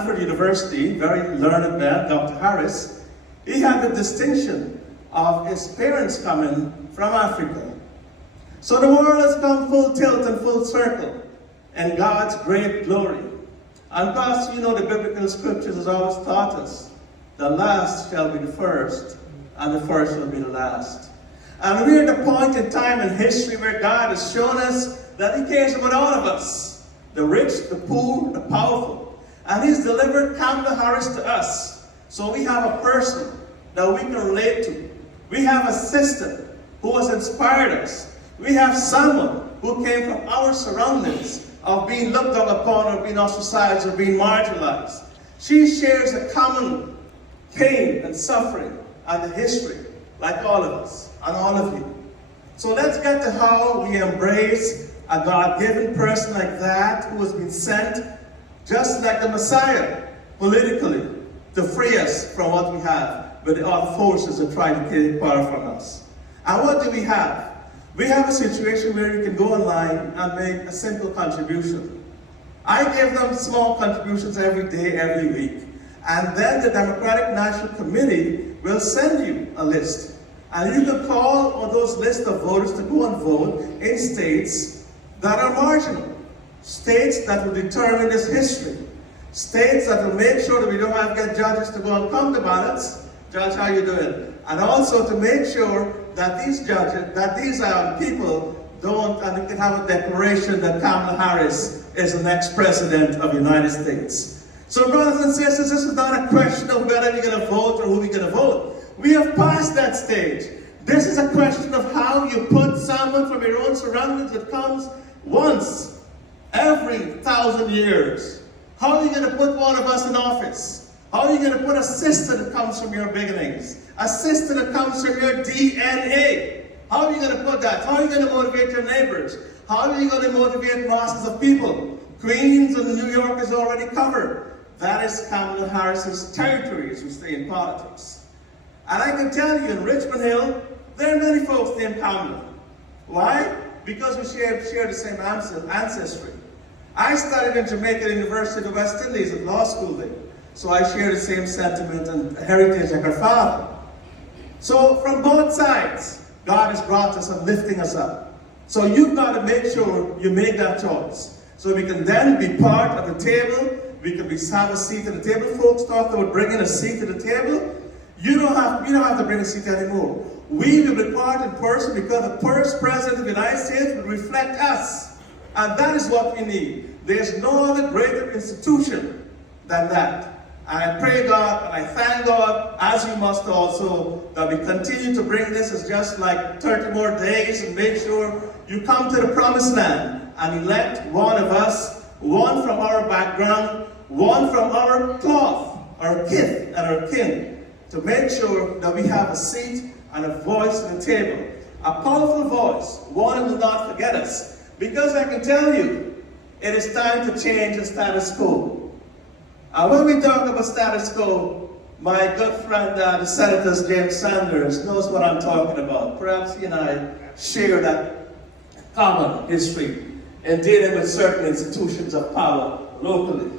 Stanford University, very learned man, Dr. Harris, he had the distinction of his parents coming from Africa. So the world has come full tilt and full circle in God's great glory. And plus, you know, the biblical scriptures has always taught us, the last shall be the first, and the first shall be the last. And we're at the point in time in history where God has shown us that He cares about all of us, the rich, the poor, the powerful. And He's delivered KAMALA HARRIS to us. So we have a person that we can relate to. We have a sister who has inspired us. We have someone who came from our surroundings of being looked down upon or being ostracized or being marginalized. She shares a common pain and suffering and the history like all of us and all of you. So let's get to how we embrace a God-given person like that who has been sent just like the Messiah politically to free us from what we have, but the other forces are trying to take power from us. And what do we have? We have a situation where you can go online and make a simple contribution. I give them small contributions every day, every week. And then the Democratic National Committee will send you a list. And you can call on those lists of voters to go and vote in states that are marginal. States that will determine this history. States that will make sure that we don't have to get judges to go and count the ballots. Judge, how you doing? And also to make sure that these judges, that these people don't, and they can have a declaration that KAMALA HARRIS is the next president of the United States. So brothers and sisters, this is not a question of whether you're going to vote or who we're going to vote. We have passed that stage. This is a question of how you put someone from your own surroundings that comes once every 1,000 years. How are you going to put one of us in office? How are you going to put a sister that comes from your beginnings? A sister that comes from your DNA? How are you going to put that? How are you going to motivate your neighbors? How are you going to motivate masses of people? Queens and New York is already covered. That is KAMALA HARRIS's territory as we stay in politics. And I can tell you, in Richmond Hill, there are many folks named Kamala. Why? Because we share the same ancestry. I studied in Jamaica University of West Indies at law school there. So I share the same sentiment and heritage like her father. So from both sides, God has brought us and lifting us up. So you've got to make sure you make that choice. So we can then be part of the table. We can have a seat at the table. Folks talked about bringing a seat to the table. You don't have to bring a seat anymore. We will be part in person because the first president of the United States will reflect us. And that is what we need. There's no other greater institution than that. And I pray God and I thank God, as you must also, that we continue to bring this as just like 30 more days and make sure you come to the promised land and elect one of us, one from our background, one from our cloth, our kith and our kin, to make sure that we have a seat and a voice at the table. A powerful voice, one who will not forget us. Because I can tell you, it is time to change the status quo. And when we talk about status quo, my good friend, the Senator James Sanders, knows what I'm talking about. Perhaps he and I share that common history in dealing with certain institutions of power locally.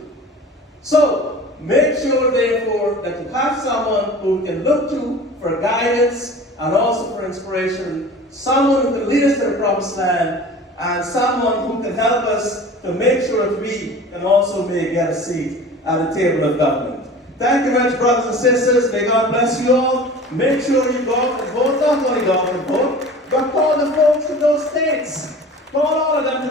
So, make sure, therefore, that you have someone who you can look to for guidance and also for inspiration, someone who can lead us to the promised land, and someone who can help us to make sure that we can also may get a seat at the table of government. Thank you very much, brothers and sisters. May God bless you all. Make sure you go out and vote, not only go out and vote, but call the folks in those states. Call all of them to